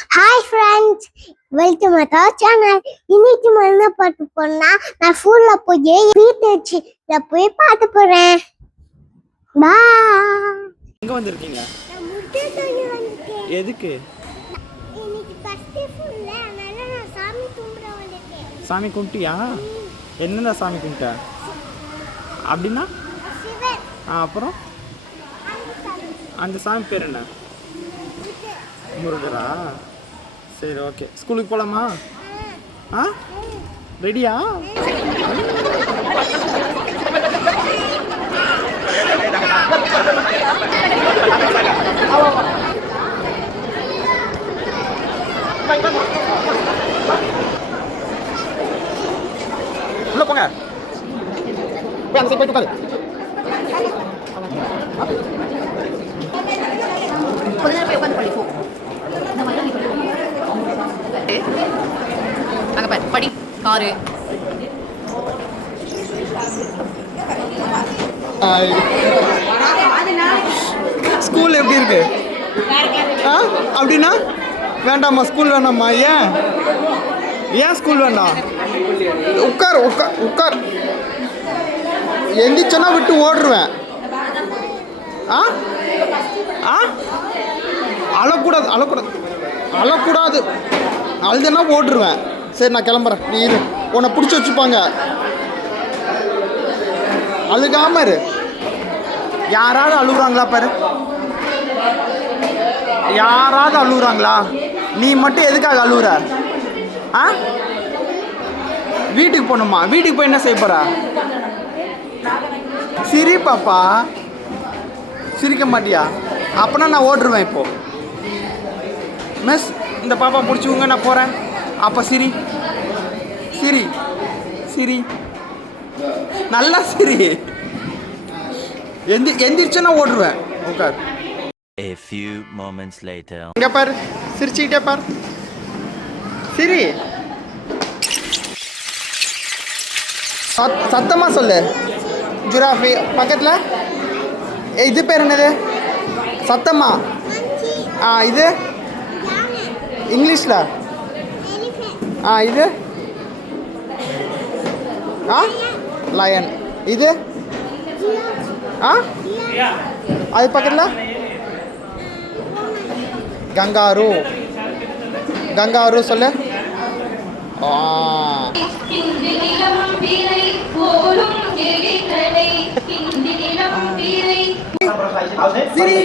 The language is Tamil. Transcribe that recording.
Hi friends, welcome to our channel. இன்னைக்கு நம்ம என்ன பார்த்து போனா, நான் ஃபுல்ல போய் வீட்டுல போய் பார்த்து போறேன். பாய். எங்க வந்திருக்கீங்க? நான் முட்டை தோணி வந்துட்டேன். எதுக்கு? இன்னைக்கு ஃபர்ஸ்ட் ஃபுல்ல அதனால நான் சாமி கும்பிட வந்திருக்கேன். சாமி கும்பிட்டியா? என்னடா சாமி கும்பிட்ட? அப்படின்னா சிவன். அப்புறம் அந்த சாமி பேர் என்ன? முருகரா? சரி, ஓகே. ஸ்கூலுக்கு போகலாமா? ஆ, ரெடியா? உள்ள போங்க. போய் அந்த சைடு போய் உட்காரு. அங்க பாரு, படி காரு. ஸ்கூல் எப்படி இருக்கு? அப்படின்னா வேண்டாமா? ஸ்கூல் வேண்டாமா? ஏன் ஸ்கூல் வேண்டாம்? உட்கார் உட்கார் உட்கார். எந்திரிச்சனா விட்டு ஓடுருவேன். ஆ ஆ அழக்கூடாது, அழக்கூடாது, அழக்கூடாது. அழுதுன்னா ஓட்டுருவேன். சரி, நான் கிளம்புறேன். நீ இரு, உன்னை பிடிச்சி வச்சுப்பாங்க. அழுகாம இரு. யாராவது அழுகுறாங்களா பாரு, யாராவது அழுகுறாங்களா? நீ மட்டும் எதுக்காக அழுகுற? ஆ, வீட்டுக்கு போகணுமா? வீட்டுக்கு போய் என்ன செய்ய போற? சிரி பாப்பா. சிரிக்க மாட்டியா? அப்பனா நான் ஓட்டுருவேன். இப்போ மிஸ், இந்த பாப்பா பிடிச்சிவுங்க, நான் போகிறேன். அப்போ சிரி சிரி சிரி, நல்லா சிரி. எந்திரிச்சுன்னா ஓட்டுருவேன். உட்கார். A few moments later. இங்க பாரு, சிரிச்சுக்கிட்டே பாரு. சிரி. சத்தமா சொல்லு. ஜிராஃபி பக்கத்துல. இது பேர் என்னது? சத்தமா. இது இங்கிலீஷ்ல. இது லயன். இது அது பக்கத்தில் கங்காரு. கங்காரு சொல்லு. சரி.